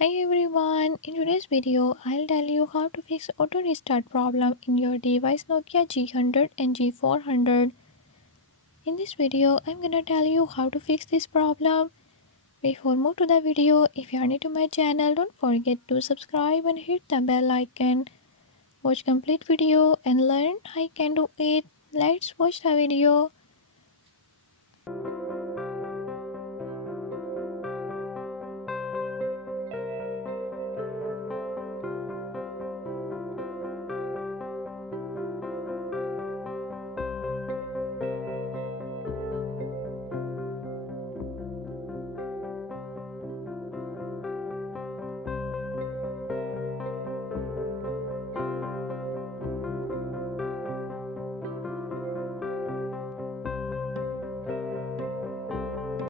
Hi everyone, in today's video I'll tell you how to fix auto restart problem in your device Nokia G100 and G400. In this video I'm gonna tell you how to fix this problem. Before move to the video, if you are new to my channel, don't forget to subscribe and hit the bell icon. Watch complete video and learn I can do it. Let's watch the video.